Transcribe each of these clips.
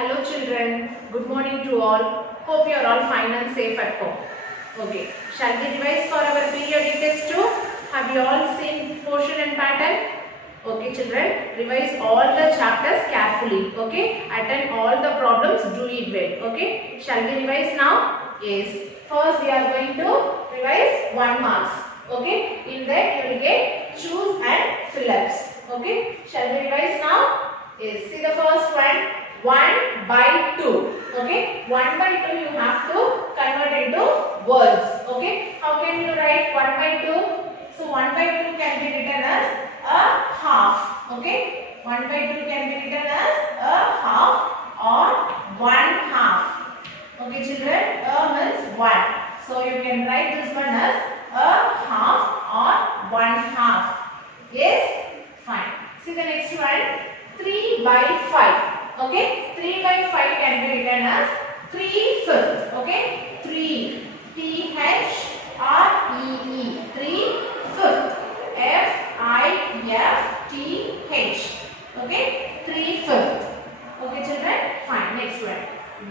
Hello children, good morning to all. Hope you are all fine and safe at home. Okay, shall we revise for our periodic test 2? Have you all seen portion and pattern? Okay children, revise all the chapters carefully. Okay, attend all the problems, do it well. Okay, shall we revise now? Yes. First we are going to revise 1 marks. Okay, in that you will get choose and fill-ups. Okay, shall we revise now? Yes. See the first one. 1 by 2. Okay, 1 by 2 you have to convert into words. Okay, how can you write 1 by 2? So 1 by 2 can be written as a half. Okay, 1 by 2 can be written as a half or 1 half. Okay children, means 1. So you can write this one as a half or 1 half. Yes, fine. See the next one. 3 by 5. Okay, 3 by 5 can be written as 3/5. Okay, 3 T-H-R-E-E 3/5 F-I-F-T-H. Okay, 3/5. Okay children, fine. Next one.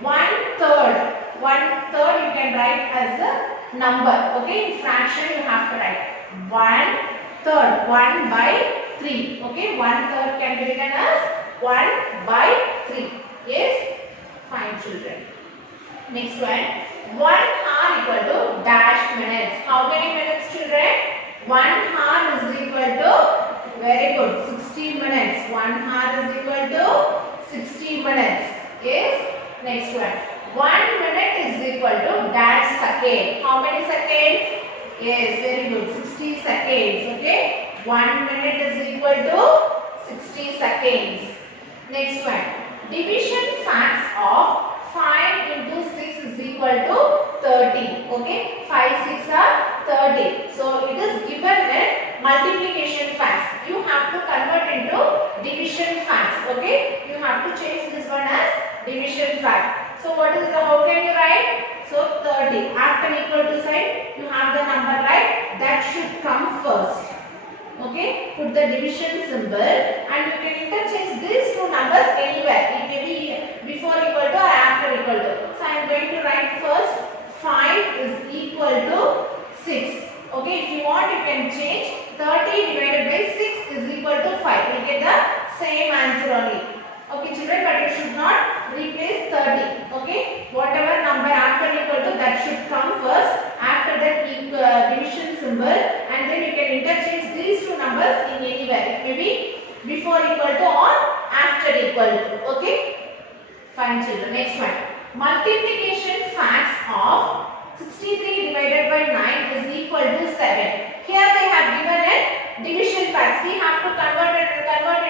1/3. 1/3 you can write as a number. Okay, in fraction you have to write 1/3. 1 by 3. Okay, 1/3 can be written as 1 by 3. Yes, fine children. Next one. 1 hour equal to dash minutes. How many minutes children? 1 hour is equal to, very good, 60 minutes. 1 hour is equal to 60 minutes. Yes, next one. 1 minute is equal to dash second. How many seconds? Yes, very good, 60 seconds. Okay, 1 minute is equal to 60 seconds. Next one. Division facts of 5 into 6 is equal to 30. Okay. 5, 6 are 30. So it is given in multiplication facts. You have to convert into division facts. Okay. You have to change this one as division fact. So what is the, how can you write? So 30. After equal to sign, you have the number right. That should come first. Okay, put the division symbol and you can interchange these two numbers anywhere. It may be before equal to or after equal to. So I am going to write first 5 is equal to 6. Okay, if you want you can change 30 divided by 6 is equal to 5. You get the same answer only. Okay children, but you should not replace 30. Okay, whatever number after equal to that should come first. After that division symbol and then you can interchange these two numbers in anywhere. It may be before equal to or after equal to. Okay, fine children. Next one. Multiplication facts of 63 divided by 9 is equal to 7. Here they have given it division facts. We have to convert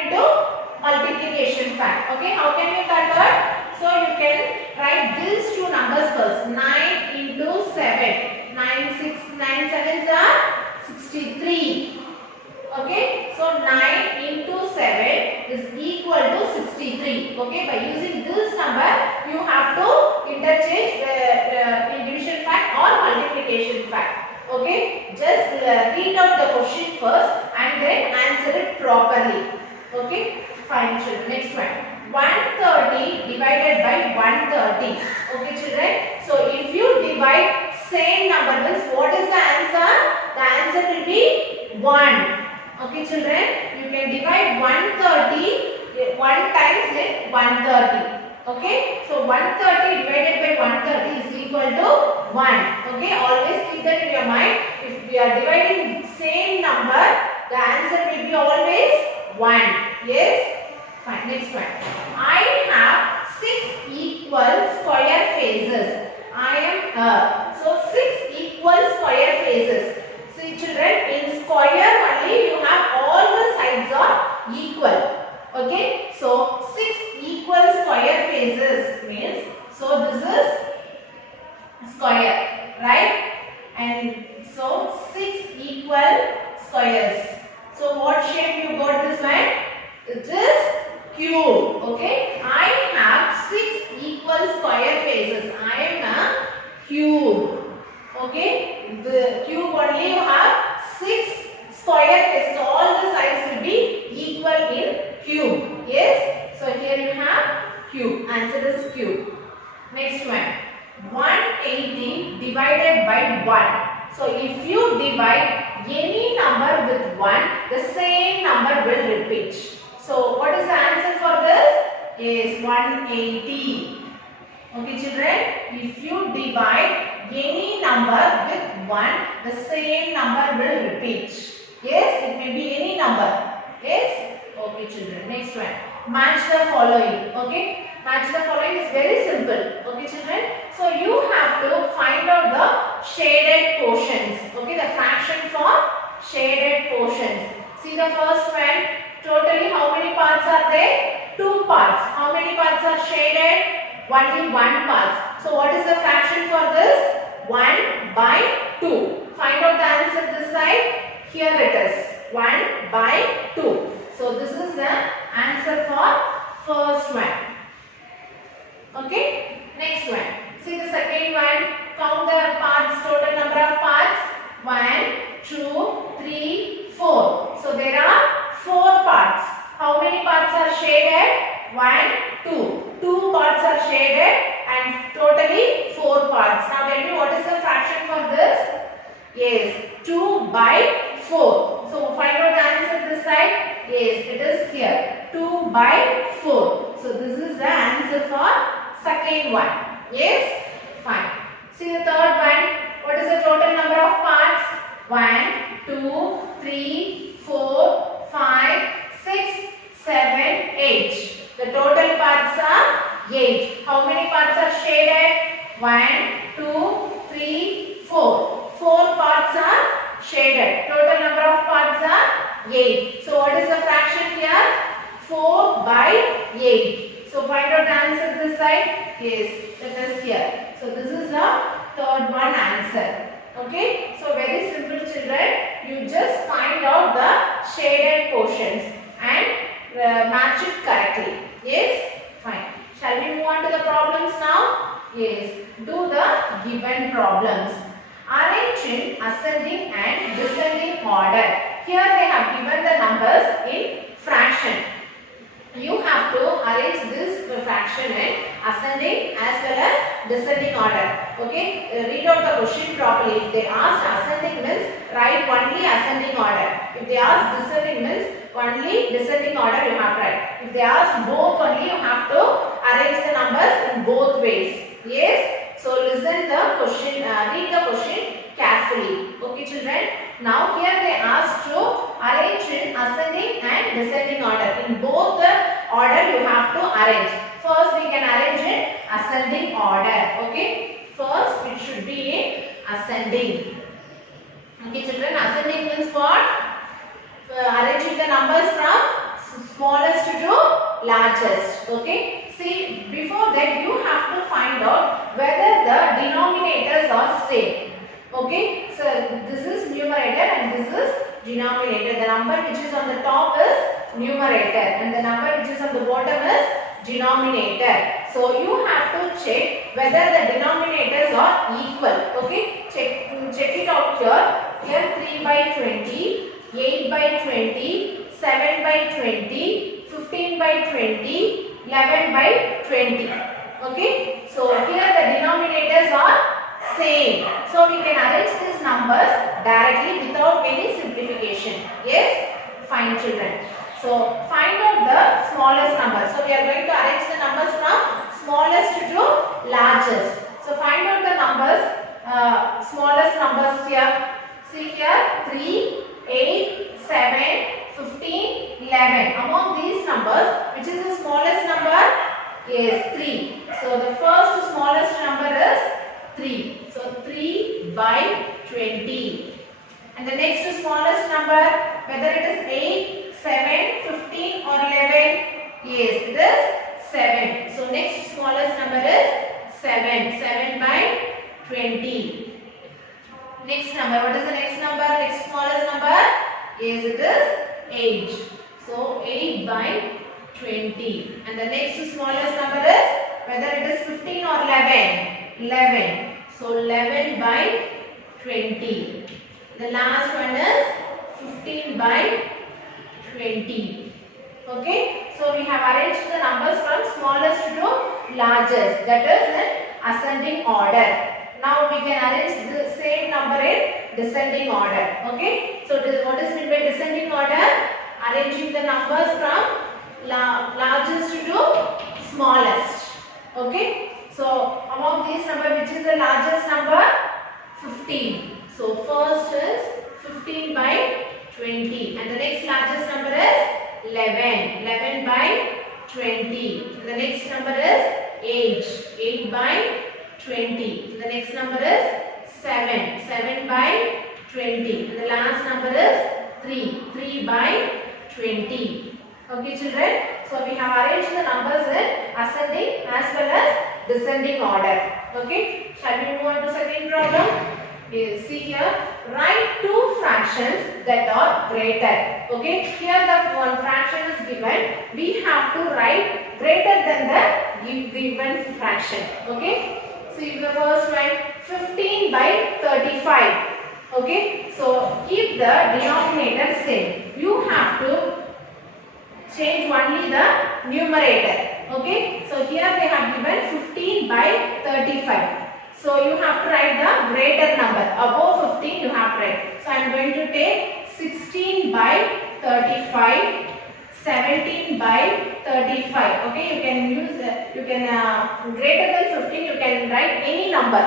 into multiplication fact. Okay, how can you convert? So you can write these two numbers first. 9 into 7. 9 sevens are 63. Okay, so 9 into 7 is equal to 63. Okay, by using this number you have to interchange in division fact or multiplication fact. Okay, just read out the question first and then answer it properly. Okay, fine children. Next one. 130 divided by 130. Okay children, so if you divide same number means what is the answer? The answer will be 1. Okay children, you can divide 130 1 times with 130. Okay, so 130 divided by 130 is equal to 1. Okay, always keep that in your mind. If we are dividing same number, the answer will be always 1. Yes, fine. Next one. I have 6 equal square faces. I am so 6 equal square faces. See children, in square only you have all the sides are equal. Okay, so 6 equal square faces means, so this is square, right? And so 6 equal squares. So what shape you got this one? It is cube. Okay, I have 6 equal square faces. I am a cube. Okay, the cube only you have 6 square faces. All the sides will be equal in cube. Yes, so here you have cube. Answer is cube. Next one. 180 divided by 1. So if you divide any number with 1, the same number will repeat. So what is the answer for this? Is 180. Okay children, if you divide any number with 1, the same number will repeat. Yes, it may be any number. Yes? Okay children, next one. Match the following. Okay, match the following is very simple. Okay children, so you have to find out the shaded portions. Okay, the fraction for shaded portions. See the first one, totally how many parts are there? 2 parts. How many parts are shaded? Only 1 part. So what is the fraction for this? 1 by 2. Find out the answer this side. Here it is. 1 by 2. So this is the answer for first one. Okay. Next one. See the second one. Count the parts. Total number of parts. 1, 2, 3, 4. So there are 4 parts. How many parts are shaded? 1, 2. 2 parts are shaded and totally 4 parts. Now tell me what is the fraction for this? Yes, 2 by 4. So find out the answer this side. Yes, it is here. 2 by 4. So this is the answer for second one. Yes? Fine. See the third one. What is the total number of parts? 1, 2, 3, 4, 5, 6, 7, 8. The total parts are 8. How many parts are shaded? 1, 2, 3, 4. 4 parts are shaded. Total number of parts are 8. So what is the fraction here? 4 by 8. So find out the answer this side. Yes, it is here. So this is the third one answer. Okay. So very simple children. You just find out the shaded portions and match it correctly. Yes? Fine. Shall we move on to the problems now? Yes. Do the given problems. Arrange in ascending and descending order. Here they have given the numbers in fraction. You have to arrange this fraction in ascending as well as descending order. Okay? Read out the question properly. If they ask ascending means write only ascending order. If they ask descending means only descending order you have to write. If they ask both only, you have to arrange the numbers in both ways. Yes? So listen the question, read the question carefully. Okay children? Now here they ask to arrange in ascending and descending order. In both the order you have to arrange. First we can arrange in ascending order. Okay? First it should be in ascending. Okay children? Ascending means what? Arranging the numbers from smallest to largest. Okay. See, before that you have to find out whether the denominators are same. Okay. So this is numerator and this is denominator. The number which is on the top is numerator and the number which is on the bottom is denominator. So you have to check whether the denominators are equal. Okay. Check it out here. Here 3 by 20. 8 by 20, 7 by 20, 15 by 20, 11 by 20. Okay. So here the denominators are same. So we can arrange these numbers directly without any simplification. Yes? Fine children. So find out the smallest number. So we are going to arrange the numbers from smallest to largest. So find out the numbers, smallest numbers here. See here 3, 8, 7, 15, 11. Among these numbers, which is the smallest number? Is 3. So the first smallest number is 3. So 3 by 20. And the next smallest number, whether it is 8, 7, 15 or 11? Yes, it is 7. So next smallest number is 7. 7 by 20. Next number, what is the next number? Next smallest number? Yes, it is 8. So 8 by 20. And the next smallest number is whether it is 15 or 11. 11. So 11 by 20. The last one is 15 by 20. Okay, so we have arranged the numbers from smallest to largest, that is in ascending order. Now we can arrange the same number in descending order. Okay, so what is meant by descending order? Arranging the numbers from largest to smallest. Okay, so among these numbers, which is the largest number? 15. So first is 15 by 20, and the next largest number is 11. 11 by 20. The next number is 8. 8 by 20. The next number is 7. 7 by 20. And the last number is 3. 3 by 20. Okay, children. So we have arranged the numbers in ascending as well as descending order. Okay. Shall we move on to second problem? See here, write two fractions that are greater. Okay, here the one fraction is given. We have to write greater than the given fraction. Okay, see the first one, 15 by 35. Okay, so keep the denominator same. You have to change only the numerator. Okay, so here they have given 15 by 35. So you have to write the greater number. Above 15 you have to write. So I am going to take 16 by 35, 17 by 35. Okay, you can use, greater than 15 you can write any number.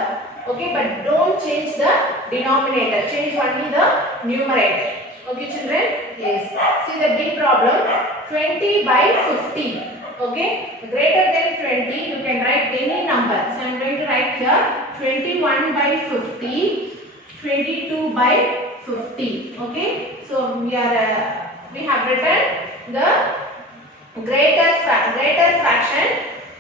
Okay, but don't change the denominator. Change only the numerator. Okay, children? Yes. See the big problem. 20 by 50. Okay, greater than 20 you can write any number. So I am going to write here 21 by 50, 22 by 50. Okay, so we have written the greater fraction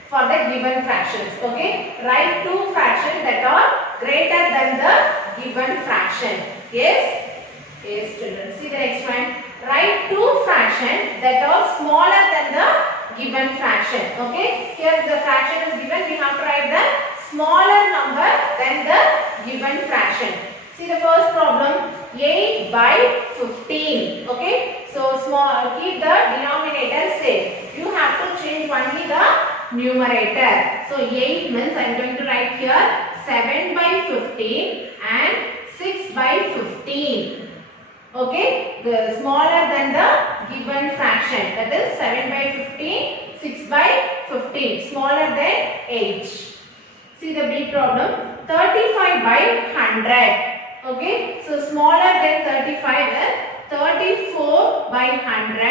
for the given fractions. Okay, write two fractions that are greater than the given fraction. Yes, yes, children. See the next one. Write two fractions that are smaller than the given fraction. Okay, here the fraction is given, we have to write the smaller number than the given fraction. See the first problem, 8 by 15. Okay, so keep the denominator same. You have to change only the numerator. So 8 means I am going to write here 7 by 15 and 6 by 15. Okay, the smaller than the given fraction, that is 7 by 15, 6 by 15, smaller than 8. See the big problem, 35 by 100. Okay, so smaller than 35 is 34 by 100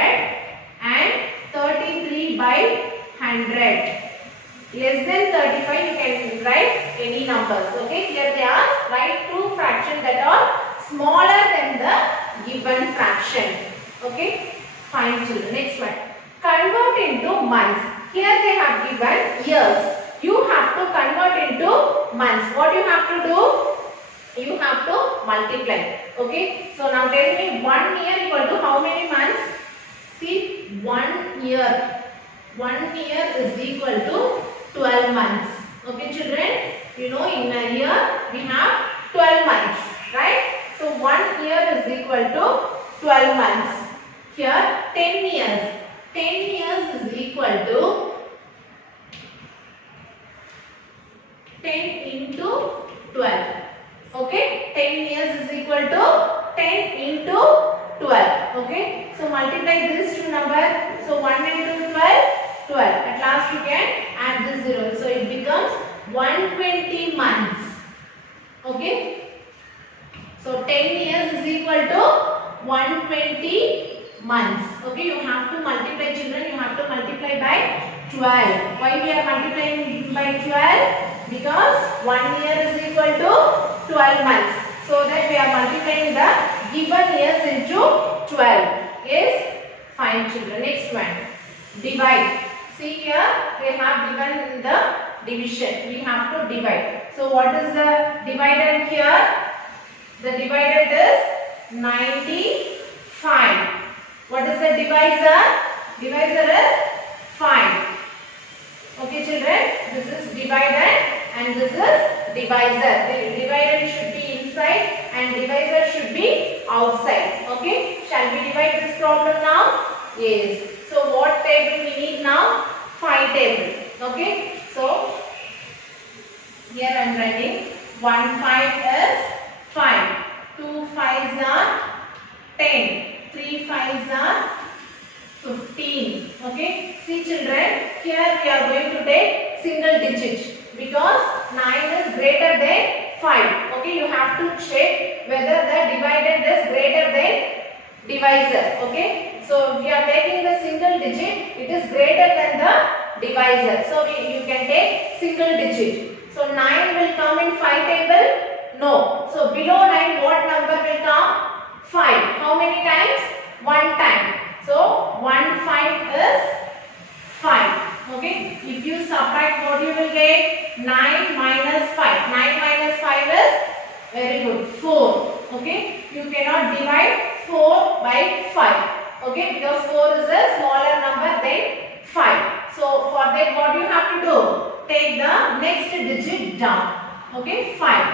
and 33 by 100. Less than 35 you can write any numbers. Okay, here they are, write two fractions that are smaller than the given fraction. Okay, fine children. Next one, convert into months. Here they have given years. You have to convert into months. What you have to do? You have to multiply. Okay, so now tell me 1 year equal to how many months? See, 1 year. 1 year is equal to 12 months. Okay children, you know in a year we have 12 months, right? So 1 year is equal to 12 months. Here 10 years. 10 years is equal to 10 into 12. Okay, 10 years is equal to 10 into 12. Okay, so multiply these two numbers. So 1 into 12, 12. At last you can add this 0. So it becomes 120 months. Okay, so 10 years is equal to 120 months. Okay, you have to multiply children. You have to multiply by 12. Why we are multiplying by 12? Because 1 year is equal to 12 months. So that we are multiplying the given years into 12. Yes? Fine children. Next one. Divide. See here they have given the division. We have to divide. So what is the dividend here? The dividend is 95. What is the divisor? Divisor is 5. Okay children, this is dividend and this is divisor. The dividend should be inside and divisor should be outside. Okay, shall we divide this problem now? Yes. So what table we need now? 5 table. Okay. So here I am writing 1 5 is 5. 2 5s are 10. 3 5s are 15. Okay. See children, here we are going to take single digit because 9 is greater than 5. Okay. You have to check whether the dividend is greater than divisor. Okay. So we are taking the single digit, it is greater than the divisor. So you can take single digit. So 9 will come in 5 table? No. So below 9 what number will come? 5. How many times? 1 time. So 1 5 is 5. Okay. If you subtract what you will get? 9 minus 5. 9 minus 5 is very good. 4. Okay. You cannot divide 4 by 5. Okay. Because 4 is a smaller number than 5. So for that what you have to do? Take the next digit down. Okay. 5.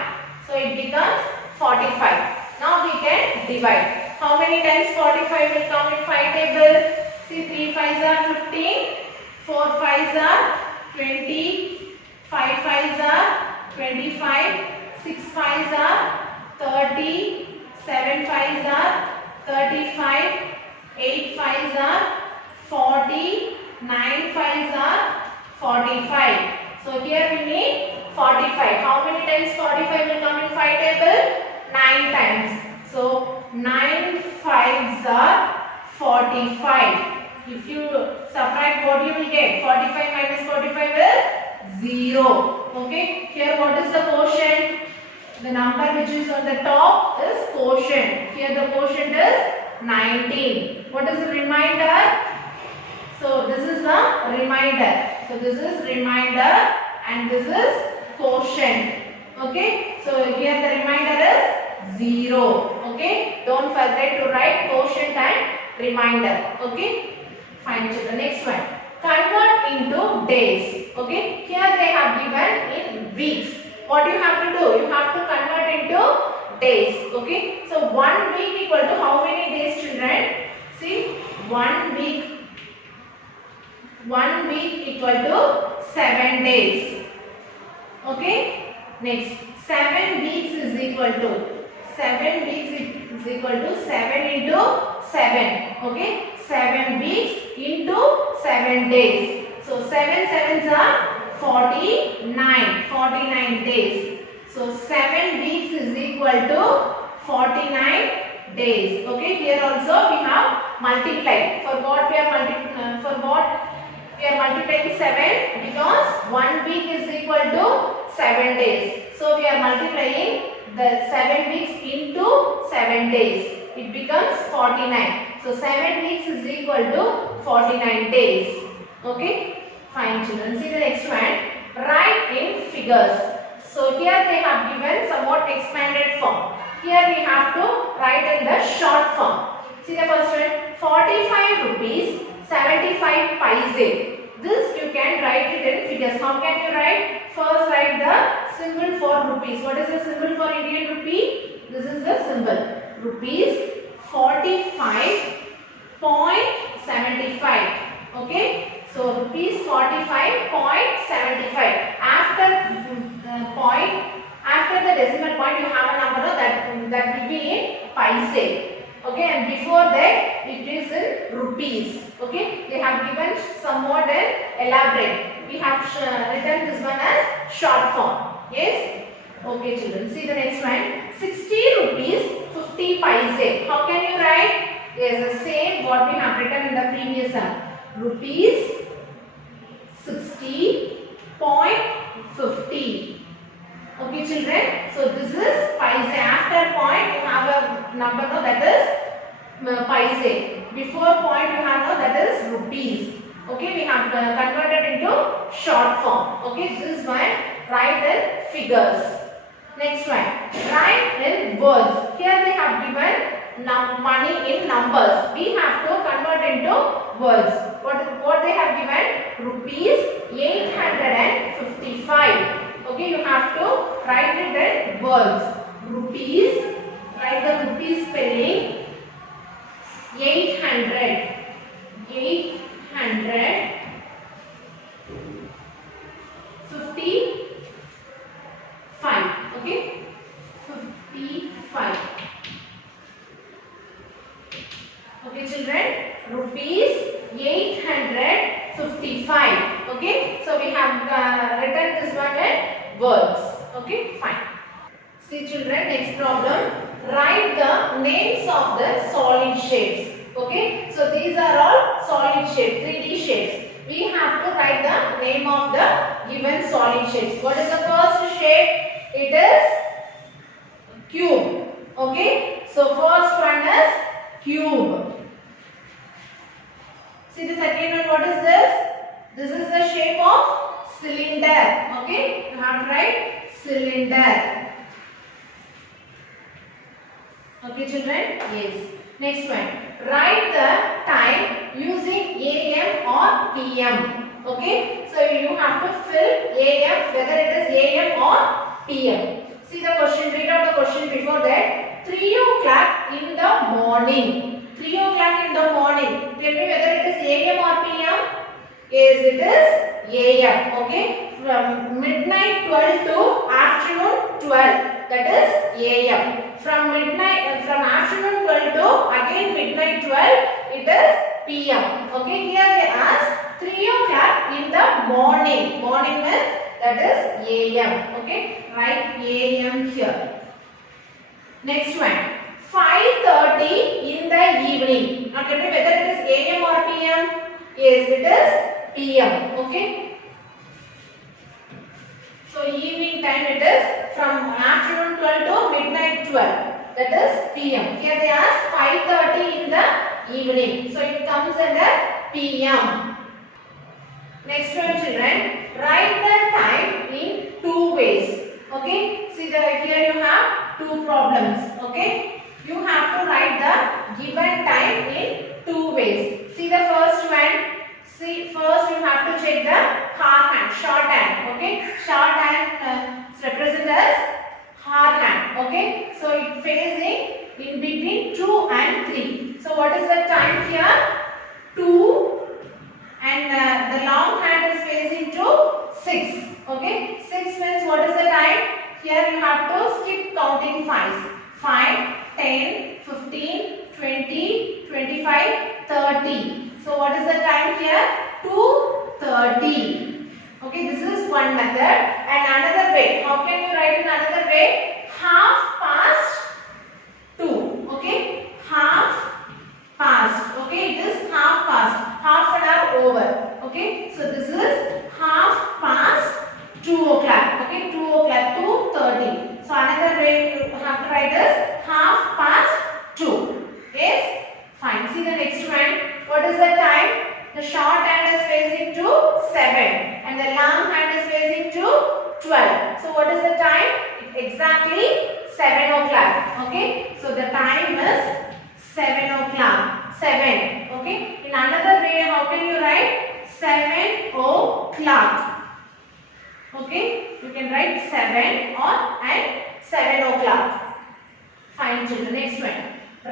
So it becomes 45. Now we can divide. How many times 45 will come in 5 table? See 3 5s are 15. 4 5s are 20. 5 5s are 25. 6 5s are 30. 7 5s are 35. 8 5s are 40. 9 5s are 45. So here we need 45. How many times 45 will come in 5 table? 9 times. So 9 5s are 45. If you subtract what you will get? 45 minus 45 is 0. Okay. Here what is the quotient? The number which is on the top is quotient. Here the quotient is 19. What is the remainder? So this is the remainder. So this is remainder and this is quotient. Okay. So here the remainder is 0. Okay. Don't forget to write quotient and remainder. Okay. Fine children. Next one. Convert into days. Okay. Here they have given in weeks. What you have to do? You have to convert into days. Okay. So 1 week equal to how many days children? See 1 week. 1 week equal to 7 days. Okay. Next 7 weeks is equal to 7 weeks is equal to 7 into 7. Okay. 7 weeks into 7 days. So 7 sevens are 49. 49 days. So 7 weeks is equal to 49 days. Okay. Here also we have multiplied. For what we are multiplying? We are multiplying 7 because 1 week is equal to 7 days. So we are multiplying the 7 weeks into 7 days. It becomes 49. So 7 weeks is equal to 49 days. Okay. Fine children. See the next one. Write in figures. So here they have given somewhat expanded form. Here we have to write in the short form. See the first one. 45 rupees 75 paise. This you can write it in figures. How can you write? First write the symbol for rupees. What is the symbol for Indian rupee? This is the symbol. Rupees 45.75. Okay. So rupees 45.75. After the point, after the decimal point, you have a number that will be in paise. Okay, and before that it is in rupees. Okay, they have given somewhat elaborate. We have written this one as short form. Yes. Okay, children. See the next one. 60 rupees 50 paise. How can you write? Yes, the same what we have written in the previous one. Rupees 60.50. Okay, children. So this is paise. After point you have a number no, that is paise. Before point you have no, that is rupees. Okay, we have converted into short form. Okay, this one write in figures. Next one, write in words. Here they have given money in numbers. We have to convert into words. What they have given? Rupees 855. Okay, you have to write it in words. Rupees, write the rupees spelling 800. we have written this one in words. Okay, fine. See children, next problem. Write the names of the solid shapes. Okay, so these are all solid shapes, 3D shapes. We have to write the name of the given solid shapes. What is the first shape? It is cube. Okay, so first one is cube. See the second one, what is this? This is the shape of cylinder. Okay, you have to write cylinder. Okay children, yes. Next one, write the time using AM or PM. Okay, so you have to fill AM, whether it is AM or PM. See the question, read out the question before that. 3 o'clock in the morning. 3 o'clock in the morning. Tell me whether it is AM or PM. Yes, it is AM. Okay, from midnight 12 to afternoon 12. That is AM. From midnight, from afternoon 12 to again midnight 12, it is PM. Okay, here they ask 3 o'clock in the morning. Morning means that is AM. Okay, write AM here. Next one, 5:30 in the evening. Now tell me whether it is AM or PM. Yes, it is PM. Okay. So evening time it is from afternoon 12 to midnight 12. That is PM. Here they ask 5:30 in the evening. So it comes under PM. Next one children. Write the time in two ways. Okay. See that here you have two problems. Okay. You have to write the given time in two ways. See the first one. See, first you have to check the hand, short hand. Okay, short hand is represented as hard hand. Okay, so it facing in between 2 and 3. So what is the time here? 2, and the long hand is facing to 6. Okay, 6 means what is the time? Here you have to skip counting 5s. 5, 10, 15, 20, 25, 30. So what is the time here? 2:30. Okay, this is one method. And another way, how can you write in another way? 2:30. Okay, 2:30. Okay, it is 2:30. Half an hour over. Okay, so this is 2:30. Okay, 2 o'clock, 2:30. So another way you have to write is 2:30. Yes, fine. See the next one. What is the time? The short hand is facing to 7 and the long hand is facing to 12. So what is the time? Exactly 7 o'clock. Okay. So the time is 7 o'clock. 7. Okay. In another way, how can you write? 7 o'clock. Okay. You can write 7 or and 7 o'clock. Fine children. Next one.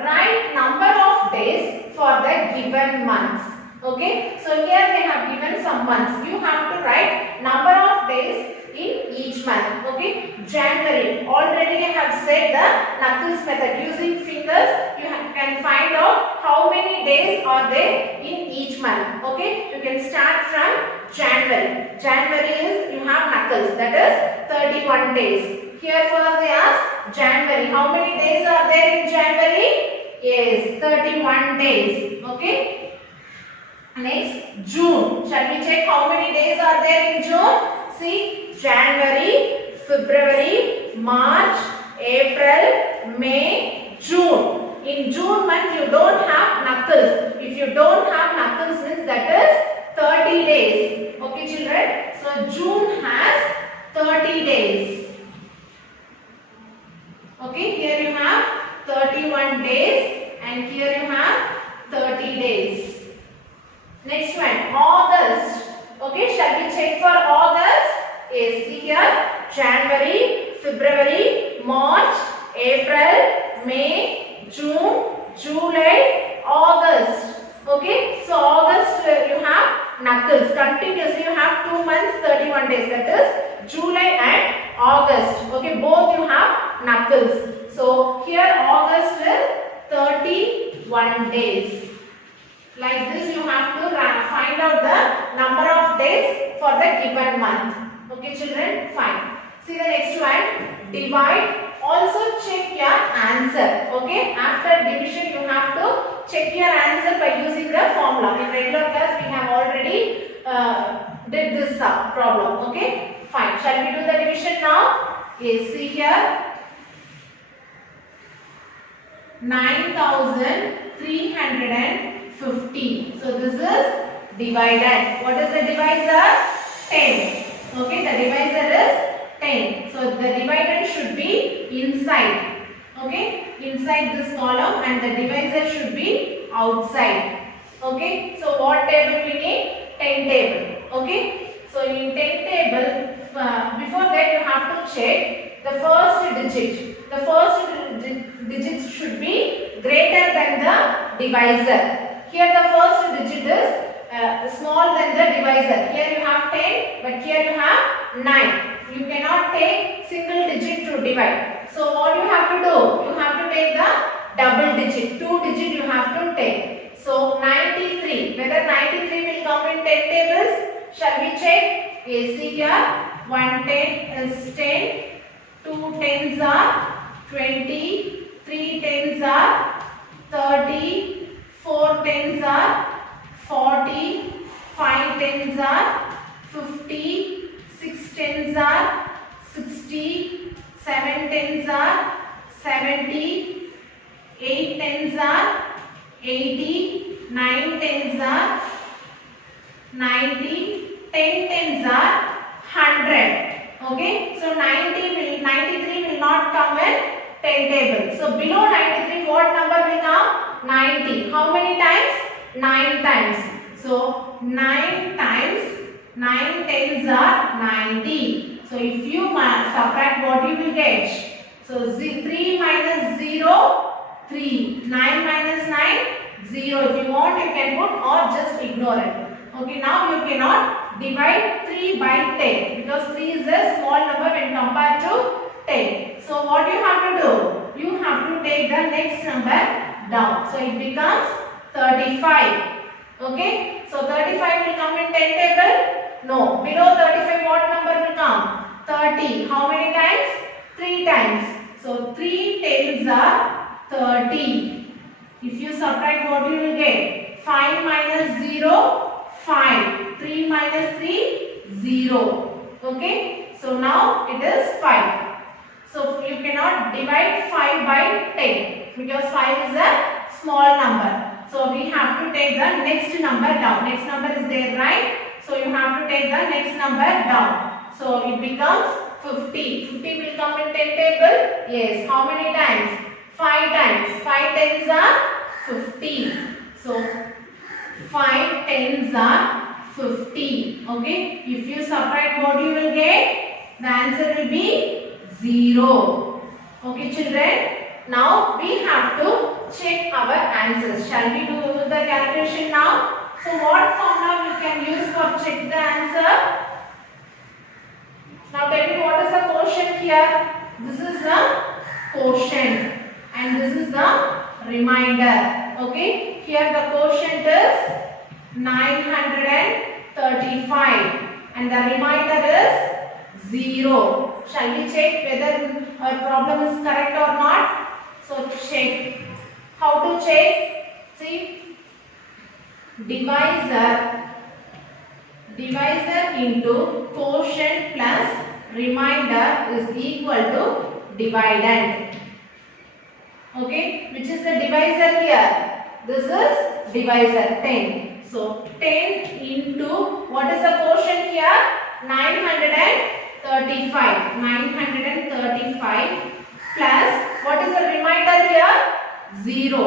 Write number of days for the given months. Okay, so here they have given some months. You have to write number of days in each month. Okay, January. Already I have said the knuckles method. Using fingers, you can find out how many days are there in each month. Okay, you can start from January. January is, you have knuckles. That is 31 days. Here first they ask January. How many days are there in January? Yes, 31 days. Okay. Next, June. Shall we check how many days are there in June? See, January, February, March, April, May, June. In June month, you don't have knuckles. If you don't have knuckles, means that is 30 days. Okay, children. So, June has 30 days. Okay, here you have 31 days and here you have 30 days. Next one, August. Okay, shall we check for August? Yes, see here, January, February, March, April, May, June, July, August. Okay, so August you have knuckles. Continuously you have 2 months, 31 days. That is July and August. Okay, both you have knuckles. So here August is 31 days. Like this you have to find out the number of days for the given month. Okay children, fine. See the next one, divide. Also check your answer. Okay, after division you have to check your answer by using the formula. In regular class we have already did this problem. Okay, fine. Shall we do the division now? Yes, see here. 9350. So this is divided. What is the divisor? 10. Okay, the divisor is 10. So the divided should be inside. Okay, inside this column, and the divisor should be outside. Okay, so what table we need? 10 table. Okay, so in 10 table, before that you have to check the first digit. The first digit should be greater than the divisor. Here the first digit is smaller than the divisor. Here you have 10, but here you have 9. You cannot take single digit to divide. So what you have to do? You have to take the double digit. 2 digit you have to take. So 93. Whether 93 will come in 10 tables? Shall we check? Yes, see here. 1 10 is 10. 2 tens are 20. 3 tens are 30. 4 tens are 40. 5 tens are 50. 6 tens are 60. 7 tens are 70. 8 tens are 80. 9 tens are 90. 10 tens are 100. Okay, so 93 will not come in 10 table. So below 93 what number will come? 90. How many times? 9 times. So 9 times 9 tens are 90. So if you subtract, what you will get? So 3 minus 0, 3. 9 minus 9, 0. If you want you can put, or just ignore it. Okay, now you cannot divide 3 by 10 because 3 is a small number when compared to 10. So what you have to do? You have to take the next number down. So it becomes 35. Okay, so 35 will come in 10 table? No. Below 35 what number will come? 30. How many times? 3 times. So 3 tens are 30. If you subtract, what you will get? 5 minus 0, 5. 3 minus 3, 0. Okay, so now it is 5. So you cannot divide 5 by 10 because 5 is a small number. So we have to take the next number down. Next number is there, right? So you have to take the next number down. So it becomes 50. 50 will come in 10 table? Yes. How many times? 5 times. 5 tens are 50. So 5 tens are 50. Okay. If you subtract, what you will get? The answer will be 0. Okay children. Now we have to check our answers. Shall we do the calculation now? So what formula we can use for check the answer? Now tell me, what is the quotient here? This is the quotient and this is the remainder. Okay, here the quotient is 935 and the remainder is 0. Shall we check whether our problem is correct or not? So check. How to check? See, divisor into quotient plus remainder is equal to dividend. Okay, which is the divisor here? This is divisor 10. So 10 into, what is the quotient here? 935. 935 plus, what is the remainder here? 0.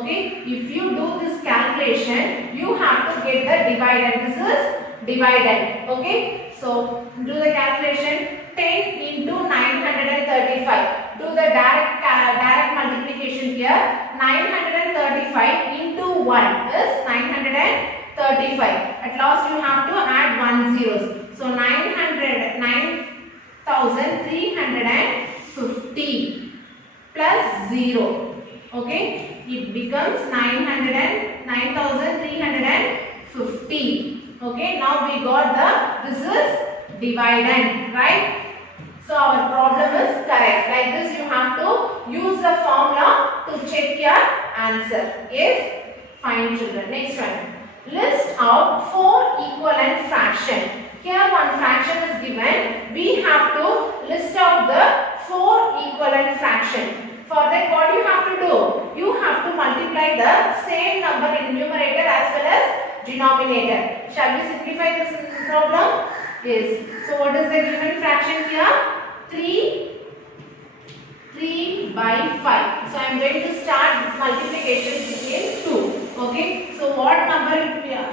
Okay, if you do this calculation, you have to get the dividend. This is dividend. Okay, so do the calculation. 10 into 935. Do the direct multiplication here. 935 into 1 is 935. At last you have to add 1 zeros. So 9,350 plus 0. Okay, it becomes 935. 9350. Okay, now we got this is dividend, right? So our problem is correct. Like this you have to use the formula to check your answer. Yes? Fine children. Next one. List out 4 equivalent fraction. Here one fraction is given. We have to list out the 4 equivalent fraction. For that what you have to do? You have to multiply the same number in numerator as well as denominator. Shall we simplify this problem? Yes. So what is the given fraction here? 3 by 5. So I am going to start multiplication between 2. Okay. So what number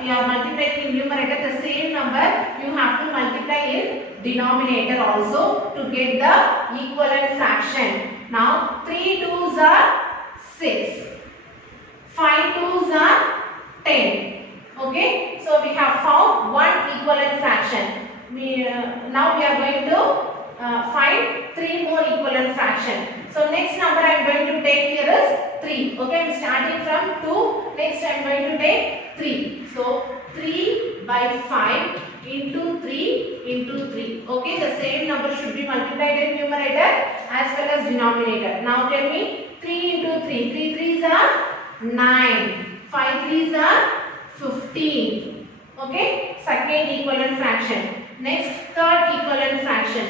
you are multiplying in numerator, the same number you have to multiply in denominator also to get the equivalent fraction. Now 3 2s are 6. 5 2s are 10. Okay. So we have found one equivalent fraction. Now we are going to find 3 more equivalent fraction. So next number I am going to take here is 3. Okay, I am starting from 2. Next I am going to take 3. So 3 by 5 into 3 into 3. Okay, the same number should be multiplied in numerator as well as denominator. Now tell me 3 into 3. 3 3s are 9. 5 3s are 15. Okay, second equivalent fraction. Next, third equivalent fraction.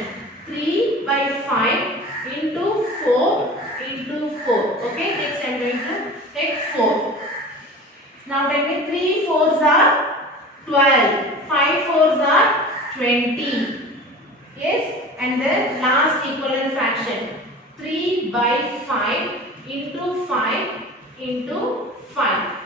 3 by 5 into 4 into 4. Okay, next I am going to take 4. Now tell me 3 4s are 12. 5 4s are 20. Yes, and then last equivalent fraction. 3 by 5 into 5 into 5.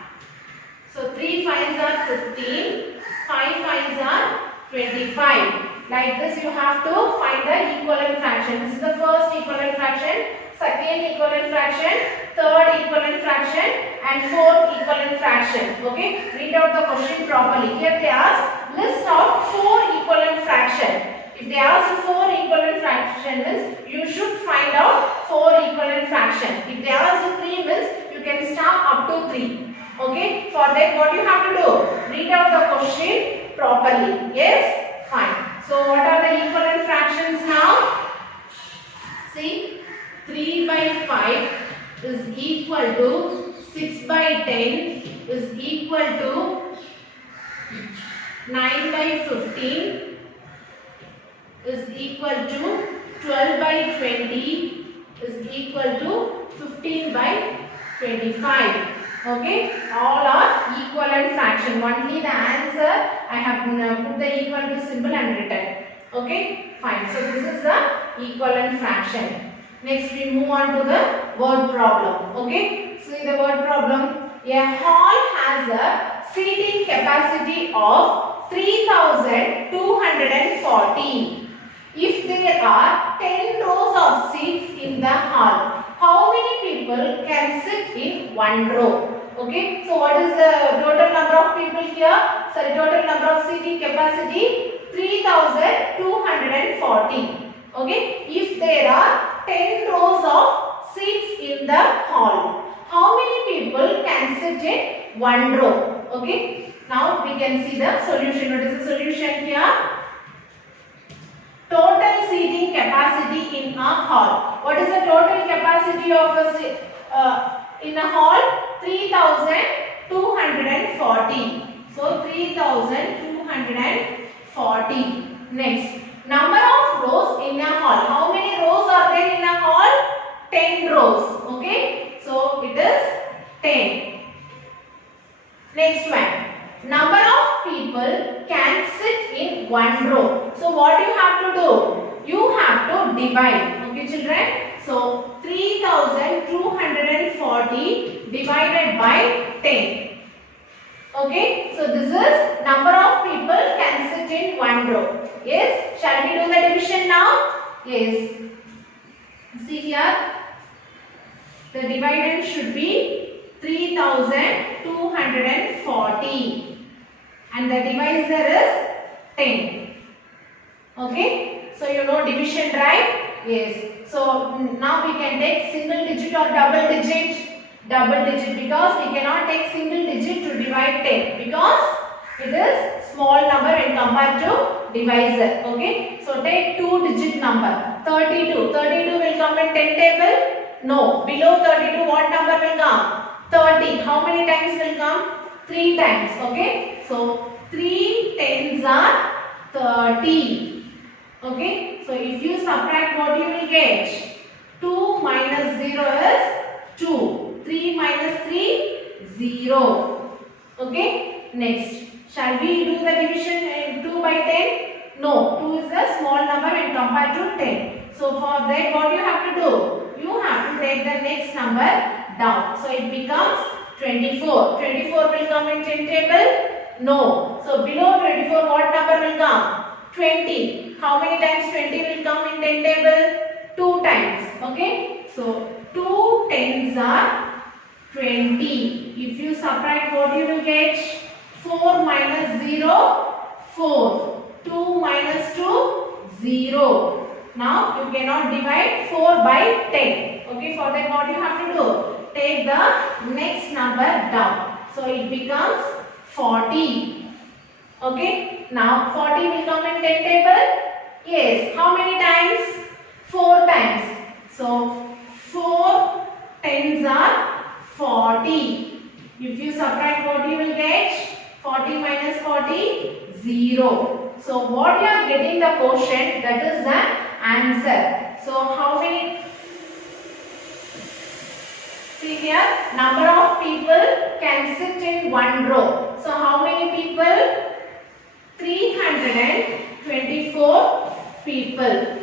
So 3 5s are 15. 5 5s are 25. Like this you have to find the equivalent fraction. This is the first equivalent fraction, second equivalent fraction, third equivalent fraction and fourth equivalent fraction. Okay, read out the question properly. Here they ask list out 4 equivalent fraction. If they ask 4 equivalent fraction means you should find out 4 equivalent fraction. If they ask 3 means you can start up to 3. Okay, for that what you have to do? Read out the question properly. Yes? Fine. So what are the equivalent fractions now? See, 3 by 5 is equal to 6 by 10 is equal to 9 by 15 is equal to 12 by 20 is equal to 15 by 25. Okay, all are equivalent fraction. Only the answer I have put the equal to symbol and written. Okay, fine. So this is the equivalent fraction. Next we move on to the word problem. Okay, see the word problem. A hall has a seating capacity of 3240. If there are 10 rows of seats in the hall, how many people can sit in one row? Okay, so what is the total number of people here? Sorry, total number of seating capacity 3240. Okay, if there are 10 rows of seats in the hall, how many people can sit in one row? Okay, now we can see the solution. What is the solution here? Total seating capacity in a hall. What is the total capacity of in a hall? 3240. So 3240. Next, number of rows in a hall. How many rows are there in a hall? 10 rows. Okay, so it is 10. Next one, number of people can sit in one row. So what you have to do? You have to divide. Okay children, so 3240 divided by 10. Okay, so this is number of people can sit in one row. Yes, shall we do the division now? Yes, see here the dividend should be 3240 and the divisor is 10. Okay, so you know division, right? Yes, so now we can take single digit or double digit. double digit, because we cannot take single digit to divide 10 because it is small number when compared to divisor. Okay, so take 2-digit number 32. 32 will come in 10 table? No. Below 32 what number will come? 30. How many times will come? 3 times. Okay, so 3 tens are 30. Okay, so if you subtract, what you will get? 2 minus 0 is 2. 3 minus 3, 0. Okay, next. Shall we do the division in 2 by 10? No, 2 is a small number when compared to 10. So for that, what you have to do? You have to take the next number down. So it becomes 24. 24 will come in 10 table? No. So below 24, what number will come? 20. How many times 20 will come in 10 table? 2 times. Okay. So 2 tens are 20. If you subtract, what you will get? 4 minus 0, 4. 2 minus 2, 0. Now you cannot divide 4 by 10. Okay, for that what you have to do? Take the next number down. So it becomes 40. Okay, now 40 will come in 10 table? Yes. How many times? 4 times. So 4 tens are 40. If you subtract, what you will get? 40 minus 40, 0. So what you are getting the quotient, that is the answer. So how many? See here, number of people can sit in one row. So how many people? 324 people.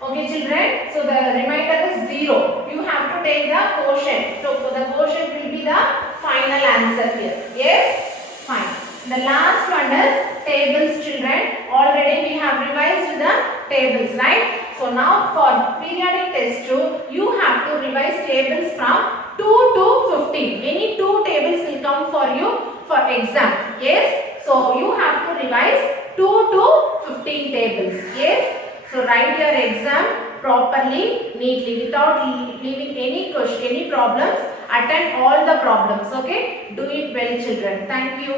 Okay children, so the remainder is 0. You have to take the quotient. So the quotient will be the final answer here. Yes? Fine. The last one is tables children. Already we have revised the tables, right? So now for periodic test 2, you have to revise tables from 2 to 15. Any 2 tables will come for you for exam. Yes? So you have to revise 2 to 15 tables. Yes? So write your exam properly, neatly, without leaving any question, any problems. Attend all the problems. Okay? Do it well children. Thank you.